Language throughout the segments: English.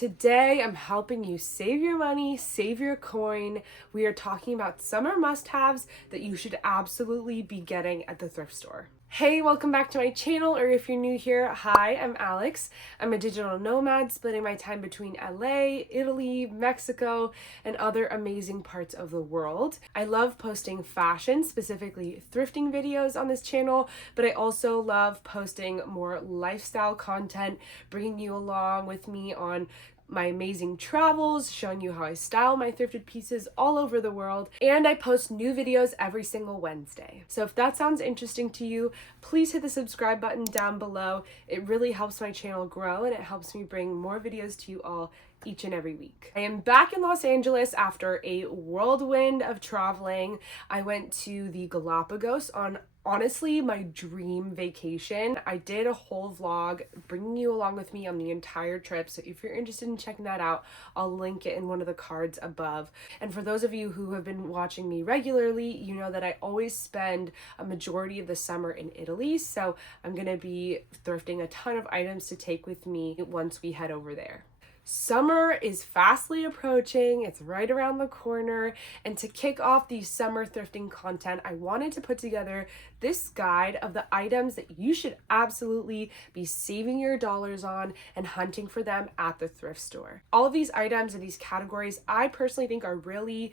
Today, I'm helping you save your money, save your coin. We are talking about summer must-haves that you should absolutely be getting at the thrift store. Hey, welcome back to my channel, or if you're new here, hi, I'm Alex. I'm a digital nomad splitting my time between LA, Italy, Mexico, and other amazing parts of the world. I love posting fashion, specifically thrifting videos on this channel, but I also love posting more lifestyle content, bringing you along with me on my amazing travels, showing you how I style my thrifted pieces all over the world, and I post new videos every single Wednesday. So if that sounds interesting to you, please hit the subscribe button down below. It really helps my channel grow and it helps me bring more videos to you all each and every week. I am back in Los Angeles after a whirlwind of traveling. I went to the Galapagos on honestly my dream vacation. I did a whole vlog bringing you along with me on the entire trip, so if you're interested in checking that out, I'll link it in one of the cards above. And for those of you who have been watching me regularly, you know that I always spend a majority of the summer in Italy, so I'm gonna be thrifting a ton of items to take with me once we head over there. Summer is fastly approaching, it's right around the corner, and to kick off the summer thrifting content, I wanted to put together this guide of the items that you should absolutely be saving your dollars on and hunting for them at the thrift store. All of these items and these categories I personally think are really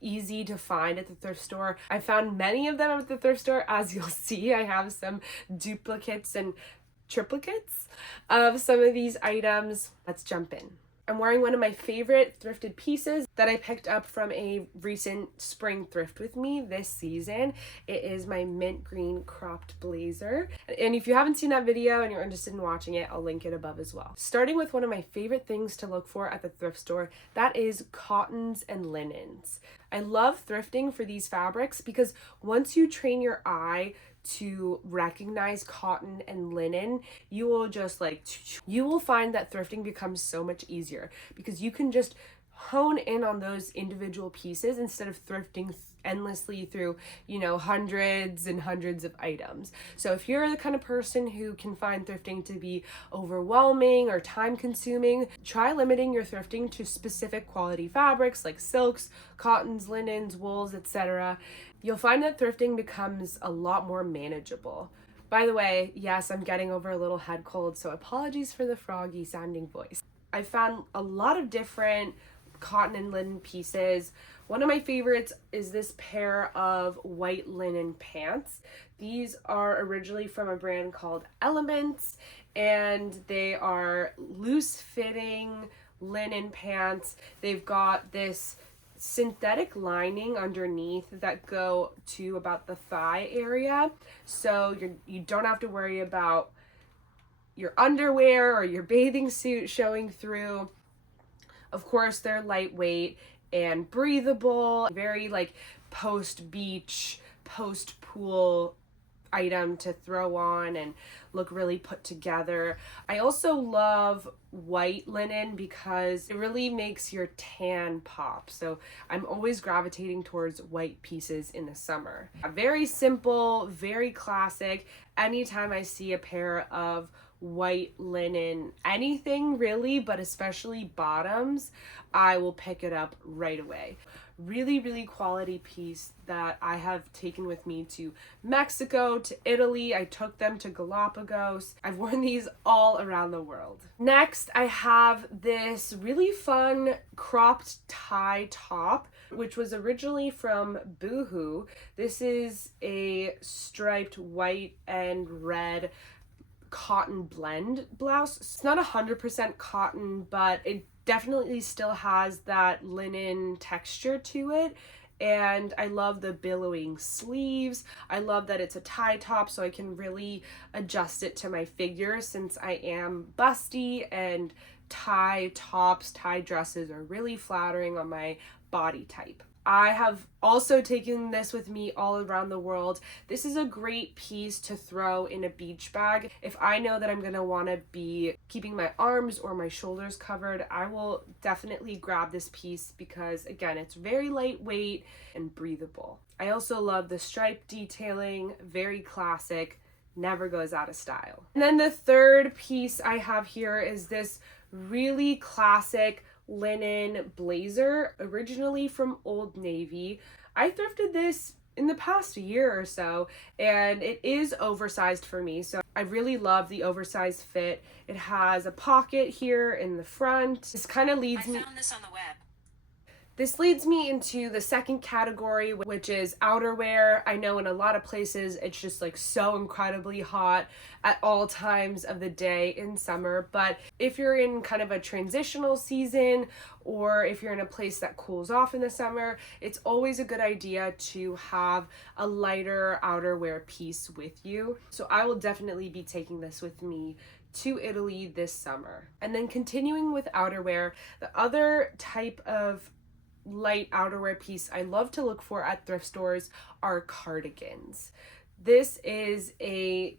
easy to find at the thrift store. I found many of them at the thrift store. As you'll see, I have some duplicates and triplicates of some of these items. Let's jump in. I'm wearing one of my favorite thrifted pieces that I picked up from a recent spring thrift with me this season. It is my mint green cropped blazer. And if you haven't seen that video and you're interested in watching it, I'll link it above as well. Starting with one of my favorite things to look for at the thrift store, that is cottons and linens. I love thrifting for these fabrics because once you train your eye to recognize cotton and linen, you will find that thrifting becomes so much easier because you can just hone in on those individual pieces instead of thrifting endlessly through, hundreds and hundreds of items. So if you're the kind of person who can find thrifting to be overwhelming or time consuming, try limiting your thrifting to specific quality fabrics like silks, cottons, linens, wools, etc. You'll find that thrifting becomes a lot more manageable. By the way, yes, I'm getting over a little head cold, so apologies for the froggy sounding voice. I found a lot of different cotton and linen pieces. One of my favorites is this pair of white linen pants. These are originally from a brand called Elements, and they are loose fitting linen pants. They've got this synthetic lining underneath that go to about the thigh area, so you don't have to worry about your underwear or your bathing suit showing through. Of course, they're lightweight and breathable, very post-beach, post-pool item to throw on and look really put together. I also love white linen because it really makes your tan pop. So I'm always gravitating towards white pieces in the summer. Very simple, very classic. Anytime I see a pair of white linen, anything really, but especially bottoms, I will pick it up right away. Really, really quality piece that I have taken with me to Mexico, to Italy. I took them to Galapagos. I've worn these all around the world. Next, I have this really fun cropped tie top, which was originally from Boohoo. This is a striped white and red cotton blend blouse. It's not 100% cotton, but it definitely still has that linen texture to it. And I love the billowing sleeves. I love that it's a tie top, so I can really adjust it to my figure since I am busty, and tie tops, tie dresses are really flattering on my body type. I have also taken this with me all around the world. This is a great piece to throw in a beach bag. If I know that I'm gonna wanna be keeping my arms or my shoulders covered, I will definitely grab this piece because, again, it's very lightweight and breathable. I also love the stripe detailing, very classic, never goes out of style. And then the third piece I have here is this really classic linen blazer, originally from Old Navy. I thrifted this in the past year or so, and it is oversized for me, so I really love the oversized fit. It has a pocket here in the front. This kind of leads me... I found this on the web. This leads me into the second category, which is outerwear. I know in a lot of places it's just like so incredibly hot at all times of the day in summer, but if you're in kind of a transitional season, or if you're in a place that cools off in the summer, it's always a good idea to have a lighter outerwear piece with you. So I will definitely be taking this with me to Italy this summer. And then continuing with outerwear, the other type of light outerwear piece I love to look for at thrift stores are cardigans. This is a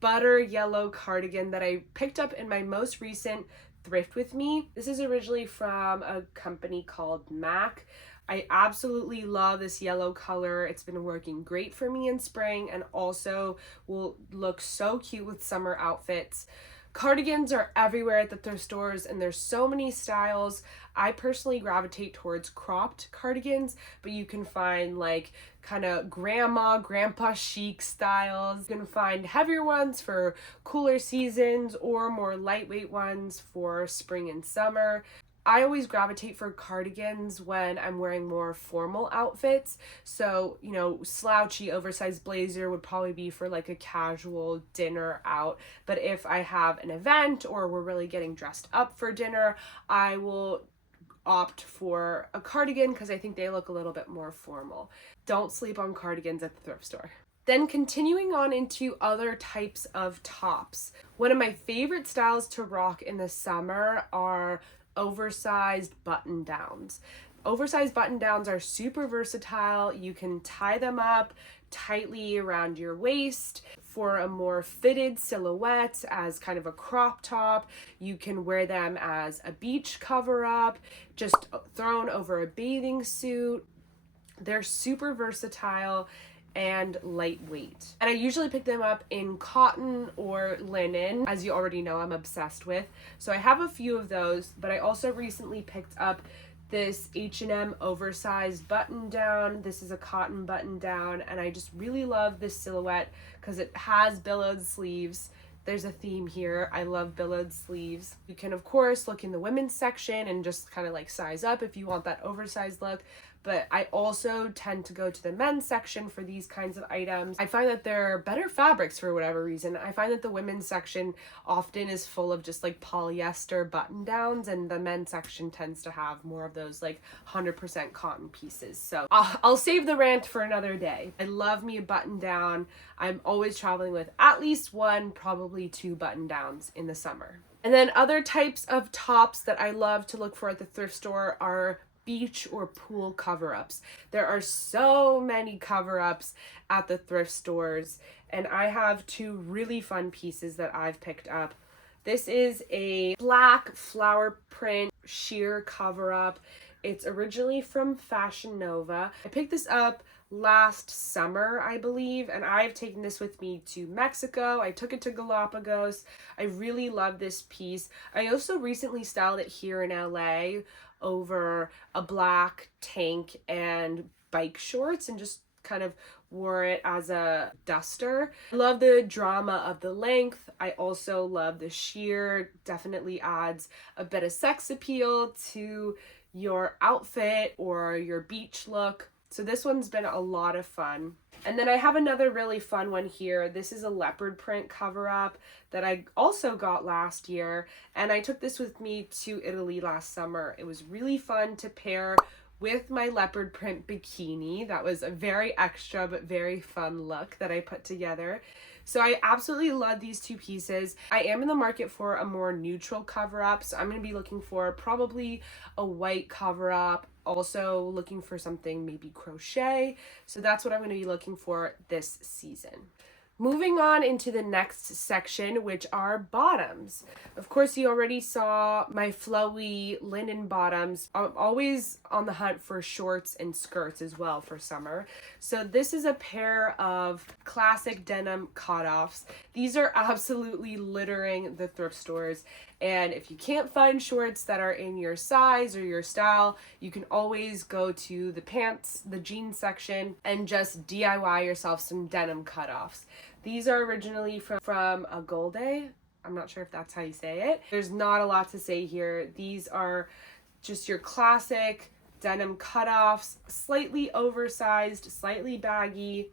butter yellow cardigan that I picked up in my most recent thrift with me. This is originally from a company called MAC. I absolutely love this yellow color. It's been working great for me in spring and also will look so cute with summer outfits. Cardigans are everywhere at the thrift stores and there's so many styles. I personally gravitate towards cropped cardigans, but you can find like kind of grandpa chic styles. You can find heavier ones for cooler seasons or more lightweight ones for spring and summer. I always gravitate for cardigans when I'm wearing more formal outfits. So, slouchy oversized blazer would probably be for like a casual dinner out. But if I have an event or we're really getting dressed up for dinner, I will opt for a cardigan because I think they look a little bit more formal. Don't sleep on cardigans at the thrift store. Then continuing on into other types of tops. One of my favorite styles to rock in the summer are oversized button downs. Oversized button downs are super versatile. You can tie them up tightly around your waist for a more fitted silhouette as kind of a crop top. You can wear them as a beach cover up, just thrown over a bathing suit. They're super versatile and lightweight. And I usually pick them up in cotton or linen, as you already know I'm obsessed with. So I have a few of those, but I also recently picked up this H&M oversized button down. This is a cotton button down, and I just really love this silhouette because it has billowed sleeves. There's a theme here. I love billowed sleeves. You can of course look in the women's section and just kind of like size up if you want that oversized look. But I also tend to go to the men's section for these kinds of items. I find that they're better fabrics for whatever reason. I find that the women's section often is full of just like polyester button downs, and the men's section tends to have more of those like 100% cotton pieces. So I'll save the rant for another day. I love me a button down. I'm always traveling with at least one, probably two button downs in the summer. And then other types of tops that I love to look for at the thrift store are beach or pool cover-ups. There are so many cover-ups at the thrift stores, and I have two really fun pieces that I've picked up. This is a black flower print sheer cover-up. It's originally from Fashion Nova. I picked this up last summer, I believe, and I've taken this with me to Mexico. I took it to Galapagos. I really love this piece. I also recently styled it here in LA over a black tank and bike shorts and just kind of wore it as a duster. I love the drama of the length. I also love the sheer. Definitely adds a bit of sex appeal to your outfit or your beach look. So this one's been a lot of fun. And then I have another really fun one here. This is a leopard print cover up that I also got last year, and I took this with me to Italy last summer. It was really fun to pair with my leopard print bikini. That was a very extra but very fun look that I put together. So I absolutely love these two pieces. I am in the market for a more neutral cover up, so I'm going to be looking for probably a white cover up. Also looking for something maybe crochet. So that's what I'm going to be looking for this season. Moving on into the next section, which are bottoms. Of course, you already saw my flowy linen bottoms. I'm always on the hunt for shorts and skirts as well for summer. So this is a pair of classic denim cutoffs. These are absolutely littering the thrift stores. And if you can't find shorts that are in your size or your style, you can always go to the pants, the jeans section, and just DIY yourself some denim cutoffs. These are originally from a Golde. I'm not sure if that's how you say it. There's not a lot to say here. These are just your classic denim cutoffs, slightly oversized, slightly baggy,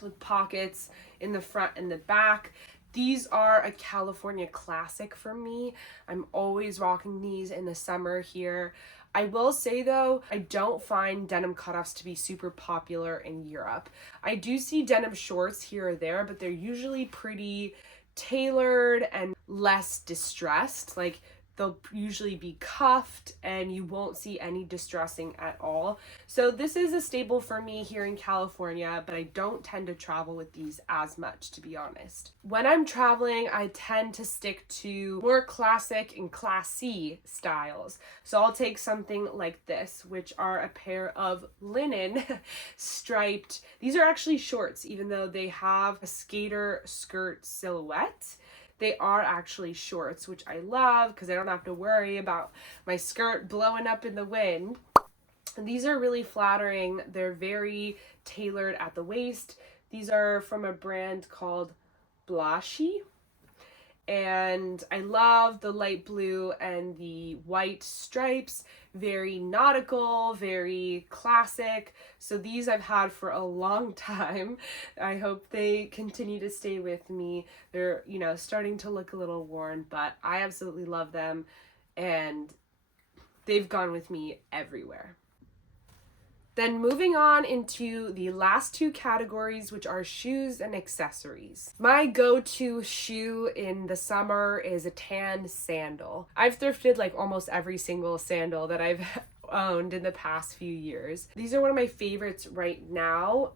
with pockets in the front and the back. These are a California classic for me. I'm always rocking these in the summer here. I will say though, I don't find denim cutoffs to be super popular in Europe. I do see denim shorts here or there, but they're usually pretty tailored and less distressed. Like they'll usually be cuffed and you won't see any distressing at all. So this is a staple for me here in California, but I don't tend to travel with these as much, to be honest. When I'm traveling, I tend to stick to more classic and classy styles. So I'll take something like this, which are a pair of linen striped. These are actually shorts, even though they have a skater skirt silhouette. They are actually shorts, which I love because I don't have to worry about my skirt blowing up in the wind. And these are really flattering. They're very tailored at the waist. These are from a brand called Blashy. And I love the light blue and the white stripes. Very nautical, very classic. So these I've had for a long time. I hope they continue to stay with me. They're, starting to look a little worn, but I absolutely love them and they've gone with me everywhere. Then moving on into the last two categories, which are shoes and accessories. My go-to shoe in the summer is a tan sandal. I've thrifted like almost every single sandal that I've owned in the past few years. These are one of my favorites right now.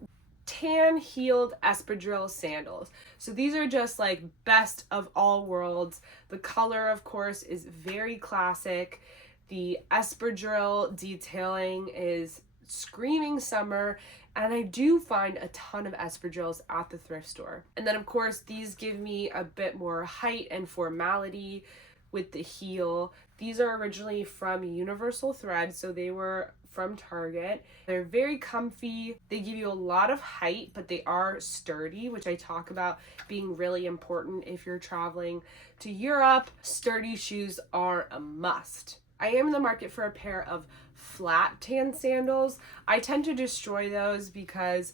Tan heeled espadrille sandals. So these are just like best of all worlds. The color, of course, is very classic. The espadrille detailing is screaming summer, and I do find a ton of espadrilles at the thrift store. And then of course these give me a bit more height and formality with the heel. These are originally from Universal Thread, so they were from Target. They're very comfy. They give you a lot of height, but they are sturdy, which I talk about being really important if you're traveling to Europe. Sturdy shoes are a must. I am in the market for a pair of flat tan sandals. I tend to destroy those because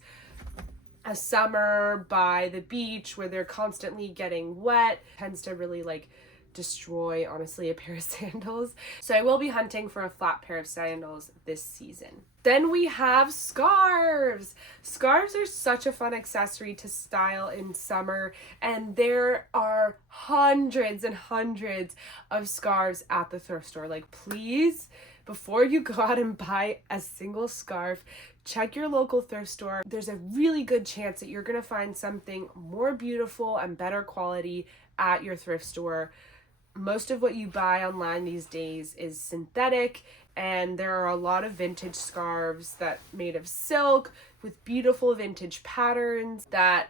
a summer by the beach where they're constantly getting wet tends to really destroy, honestly, a pair of sandals. So I will be hunting for a flat pair of sandals this season. Then we have scarves. Scarves are such a fun accessory to style in summer, and there are hundreds and hundreds of scarves at the thrift store. Please, before you go out and buy a single scarf, check your local thrift store. There's a really good chance that you're gonna find something more beautiful and better quality at your thrift store. Most of what you buy online these days is synthetic, and there are a lot of vintage scarves that made of silk with beautiful vintage patterns that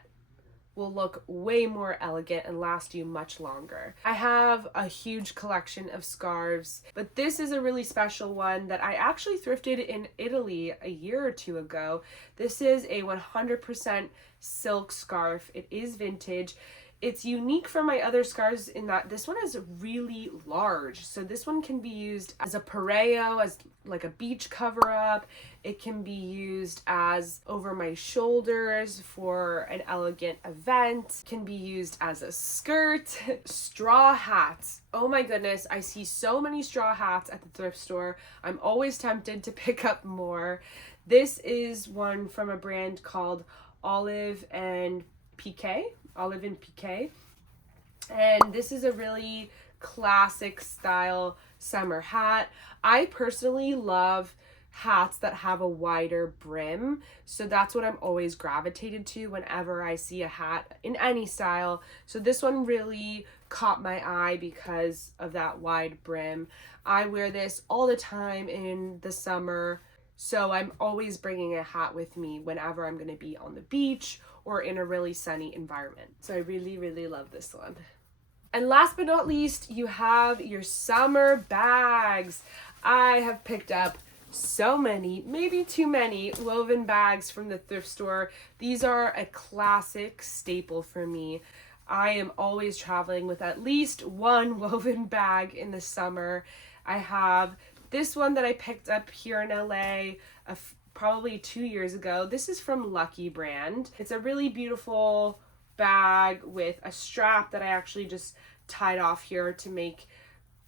will look way more elegant and last you much longer. I have a huge collection of scarves, but this is a really special one that I actually thrifted in Italy a year or two ago. This is a 100% silk scarf. It is vintage. It's unique from my other scarves in that this one is really large. So this one can be used as a pareo, as like a beach cover up. It can be used as over my shoulders for an elegant event. It can be used as a skirt. Straw hats. Oh my goodness, I see so many straw hats at the thrift store. I'm always tempted to pick up more. This is one from a brand called Olive and Piqué. Olive and Piqué. And this is a really classic style summer hat. I personally love hats that have a wider brim. So that's what I'm always gravitated to whenever I see a hat in any style. So this one really caught my eye because of that wide brim. I wear this all the time in the summer. So I'm always bringing a hat with me whenever I'm going to be on the beach or in a really sunny environment. So I really, really love this one. And last but not least, you have your summer bags. I have picked up so many, maybe too many, woven bags from the thrift store. These are a classic staple for me. I am always traveling with at least one woven bag in the summer. I have this one that I picked up here in LA probably 2 years ago. This is from Lucky brand. It's a really beautiful bag with a strap that I actually just tied off here to make,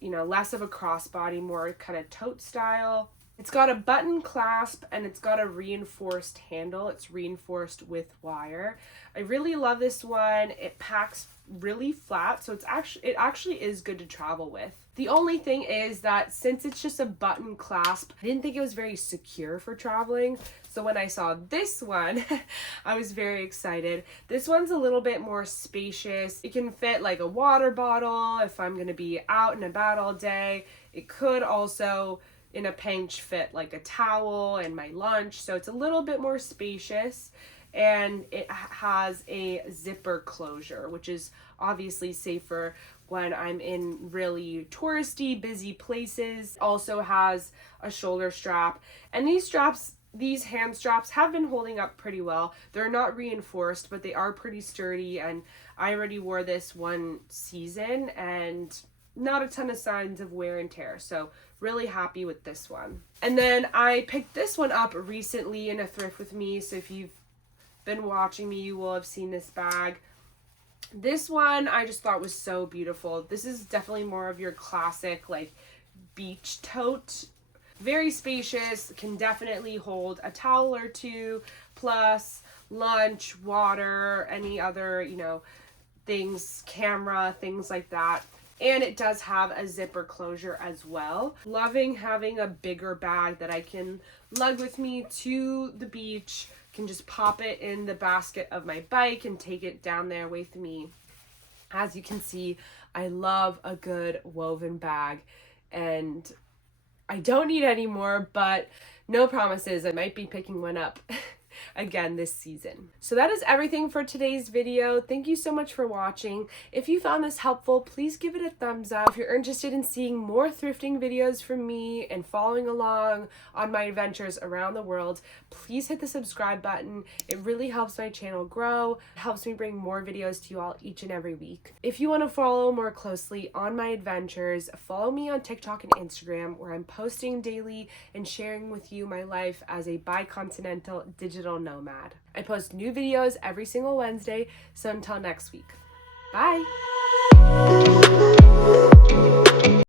less of a crossbody, more kind of tote style. It's got a button clasp and it's got a reinforced handle. It's reinforced with wire. I really love this one. It packs really flat, so it actually is good to travel with. The only thing is that since it's just a button clasp, I didn't think it was very secure for traveling. So when I saw this one, I was very excited. This one's a little bit more spacious. It can fit like a water bottle if I'm gonna be out and about all day. It could also, in a pinch, fit like a towel and my lunch. So it's a little bit more spacious. And it has a zipper closure, which is obviously safer when I'm in really touristy, busy places. Also has a shoulder strap. And these hand straps have been holding up pretty well. They're not reinforced, but they are pretty sturdy. And I already wore this one season and not a ton of signs of wear and tear. So really happy with this one. And then I picked this one up recently in a thrift with me. So if you've been watching me, you will have seen this bag. This one I just thought was so beautiful. This is definitely more of your classic like beach tote. Very spacious, can definitely hold a towel or two, plus lunch, water, any other, things, camera, things like that. And it does have a zipper closure as well. Loving having a bigger bag that I can lug with me to the beach. Can just pop it in the basket of my bike and take it down there with me. As you can see, I love a good woven bag, and I don't need any more, but no promises. I might be picking one up again this season. So that is everything for today's video. Thank you so much for watching. If you found this helpful, please give it a thumbs up. If you're interested in seeing more thrifting videos from me and following along on my adventures around the world, please hit the subscribe button. It really helps my channel grow. It helps me bring more videos to you all each and every week. If you want to follow more closely on my adventures, follow me on TikTok and Instagram, where I'm posting daily and sharing with you my life as a bi-continental digital nomad. I post new videos every single Wednesday, so until next week. Bye!